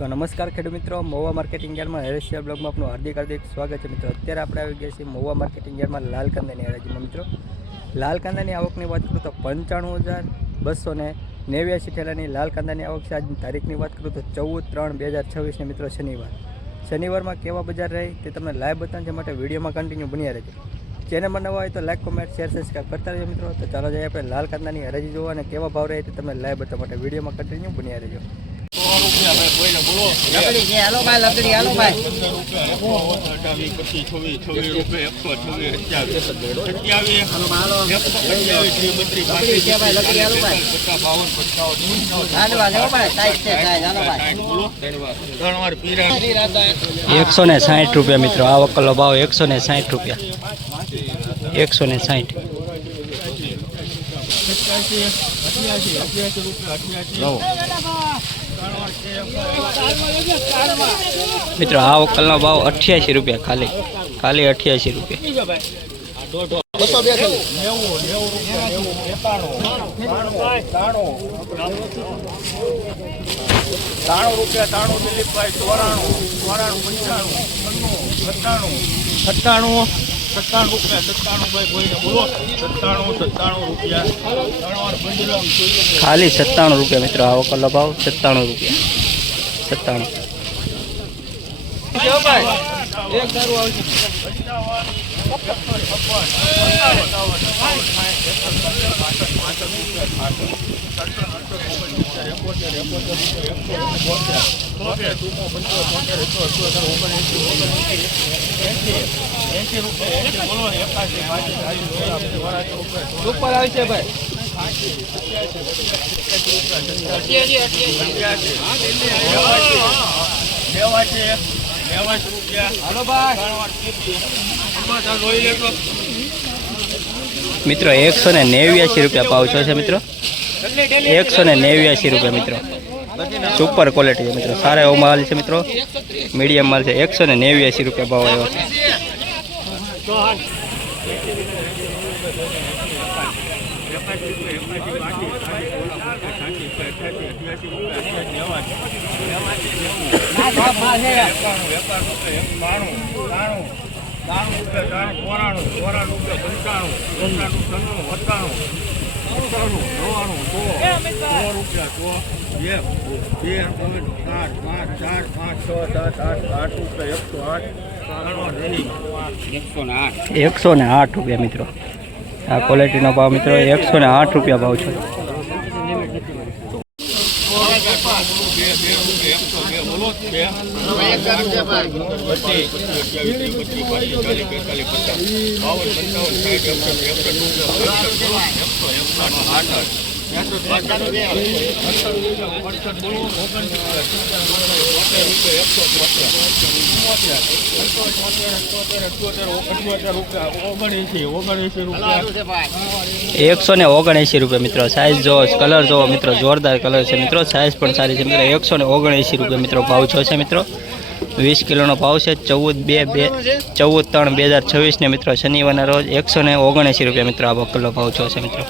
તો નમસ્કાર ખેડૂત મિત્રો, મહુવા માર્કેટિંગ યાર્ડમાં હરેશિયા બ્લોગમાં આપનું હાર્દિક સ્વાગત છે મિત્રો। અત્યારે આપણે આવી ગયા છીએ મહુવા માર્કેટિંગ યાર્ડમાં લાલ કાંદાની હરાજીમાં મિત્રો। લાલ કાંદાની આવકની વાત કરું તો 95,289 ઠેલાની લાલ કાંદાની આવક છે। આજની તારીખની વાત કરું તો 14/3/2026 મિત્રો શનિવારમાં કેવા બજાર રહે તે તમને લાઈવ બતાવવા માટે વિડીયોમાં કન્ટિન્યુ બન્યા રહેજો। ચેનલમાં નવા હોય તો લાઈક, કોમેન્ટ, શેર, સબસ્ક્રાઈબ કરતા રહેજો મિત્રો। તો ચાલો જઈએ આપણે લાલ કાંદાની હરાજી જોવા અને કેવા ભાવ રહે તે તમને લાઈવ બતાવવા માટે વિડીયોમાં કન્ટિન્યુ બન્યા રહેજો। ₹160 મિત્રો, આ વકલનો ભાવ ₹160, 160। મિત્રો આ વકલનો ભાવ ₹88, ખાલી ₹88। ખાલી ₹97 મિત્રો, આ વકલનો ભાવ ₹97। ઉપર આવે છે ભાઈ, મિત્રો ₹189 ભાવ છે મિત્રો, ₹189 મિત્રો। સુપર ક્વોલિટી છે મિત્રો, સારા એવો માલ છે મિત્રો, મીડિયમ માલ છે। ₹189 ભાવ આવ્યો છે। ₹108 મિત્રો, આ ક્વોલિટીનો ભાવ મિત્રો ₹108 ભાવ છે। ₹179 મિત્રો, સાઇઝ જો, કલર જો મિત્રો, જોરદાર કલર છે મિત્રો, સાઇઝ પણ સારી છે મિત્રો। ₹179 મિત્રો ભાવ છે મિત્રો। 20 કિલોનો ભાવ છે। 14/3/2026 ને મિત્રો શનિવારના રોજ ₹179 મિત્રો આ વકલનો ભાવ છે મિત્રો।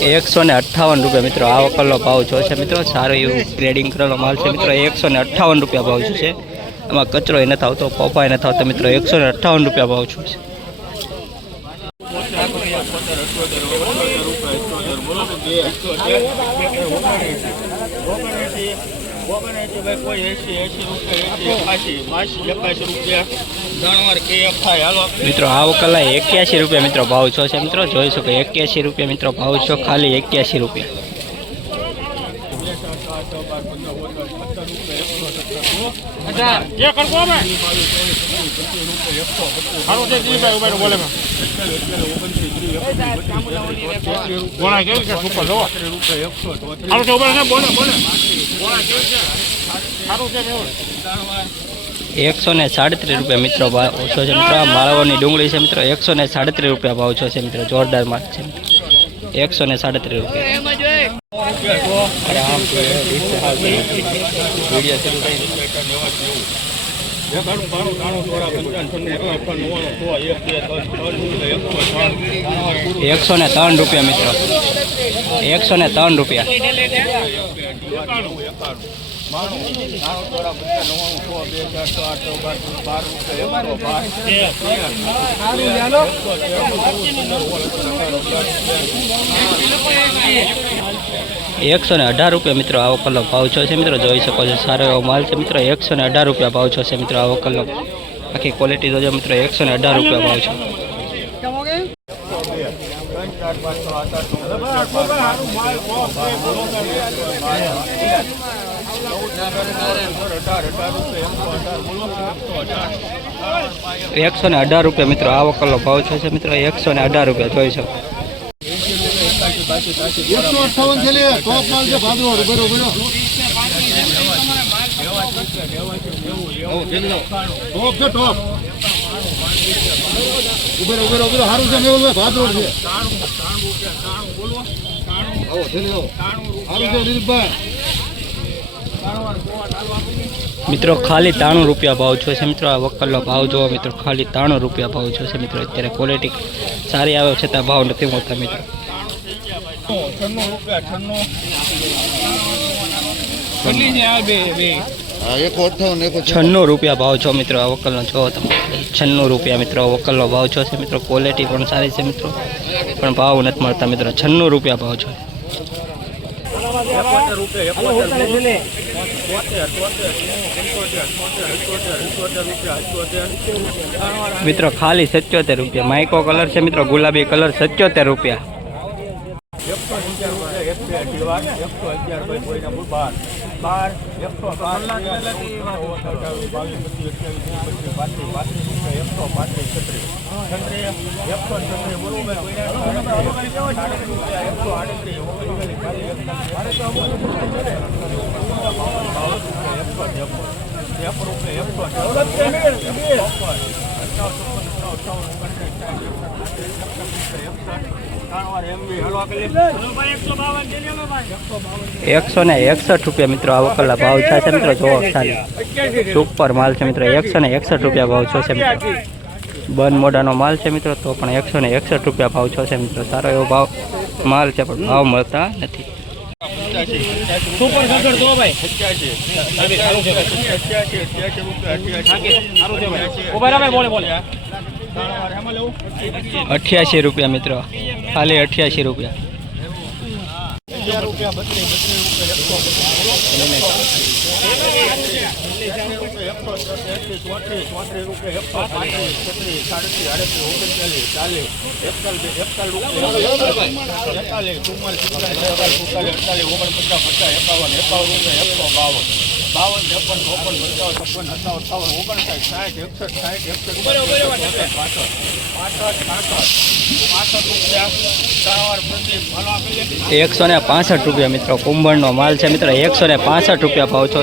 ₹158 મિત્રો આ વકલનો ભાવ છે મિત્રો, સારો એવું ગ્રેડિંગ કરેલો માલ છે મિત્રો। ₹158 ભાવ છે। એમાં કચરો નથી આવતો, પોપાય નથી આવતો મિત્રો। ₹158 ભાવ છે। મિત્રો આ વકલના ₹81 મિત્રો ભાવ છે મિત્રો, જોઈ શકો ₹81 મિત્રો ભાવ છે, ખાલી ₹81। ₹137 મિત્રો ભાવ છે મિત્રો। આ માળવાની ડુંગળી છે મિત્રો, ₹137 ભાવ છે મિત્રો, જોરદાર માલ છે। ₹137। ₹103 મિત્રો, ₹103. ₹118 મિત્રો આવો કલર ભાવ છે મિત્રો, જોઈ શકો છો સારો એવો માલ છે મિત્રો. ₹118 ભાવ છે મિત્રો આવો કલર. આખી ક્વોલિટી જોજો મિત્રો, ₹118 ભાવ છે. ₹118 મિત્રો આવો કલર ભાવ છે મિત્રો, ₹118 જોઈ શકો. મિત્રો ખાલી ₹93 ભાવ છે મિત્રો. આ વકલનો ભાવ જોવો મિત્રો, ખાલી ₹93 ભાવ છે મિત્રો. અત્યારે ક્વોલિટી સારી આવે છતાં ભાવ નથી મળતા મિત્રો. ₹96 ભાવ છો મિત્રો આ વકલનો. જો તમે ₹96 મિત્રો વકલનો ભાવ છે મિત્રો. ક્વોલિટી પણ સારી છે મિત્રો, પણ ભાવ નથી મળતા મિત્રો. ₹96 ભાવ છે મિત્રો. ખાલી ₹77. માઇકો કલર છે મિત્રો, ગુલાબી કલર. ₹77. ₹161 મિત્રો આ વકલના ભાવ છે મિત્રો. જોવો ખાલી સુપર માલ છે મિત્રો. ₹161 ભાવ છે મિત્રો. બંધ મોઢાનો માલ છે મિત્રો, તો પણ ₹161 ભાવ છે મિત્રો. સારો એવો ભાવ માલ છે, પણ ભાવ મળતા નથી. ₹88 મિત્રો, ખાલી ₹88. ₹165 મિત્રો. કુંભણનો માલ છે મિત્રો. ₹165 ભાવ છો.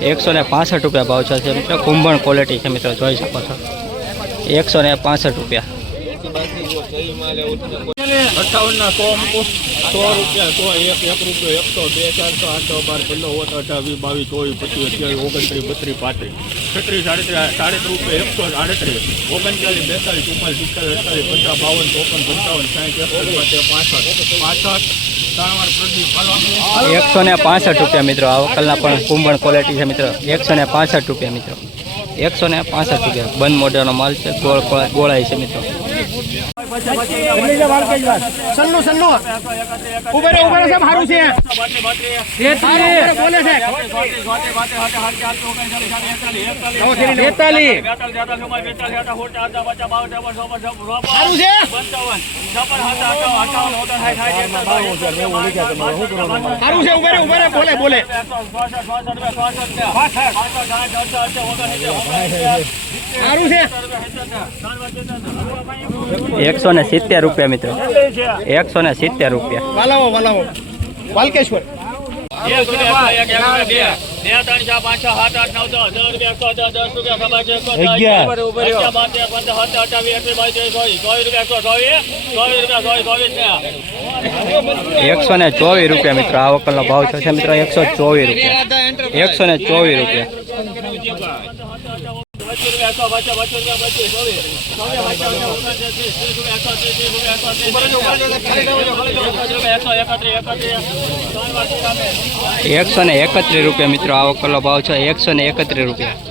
₹165 ભાવ છે મિત્રો. કુંભણ ક્વોલિટી છે મિત્રો, જોઈ શકો છો. ₹165. 165 મિત્રો. આ વકલના પણ કુંભણ ક્વોલિટી છે મિત્રો. ₹165 મિત્રો. ₹165. બંધ મોઢાનો માલ છે, ગોળાઈ છે મિત્રો. ₹170 મિત્રો. ₹170. વાલકેશ્વર ₹124 મિત્રો. આ વકલનો ભાવ છે મિત્રો. ₹124. ₹124. ₹131 મિત્રો આવો કલો ભાવ છે ₹131.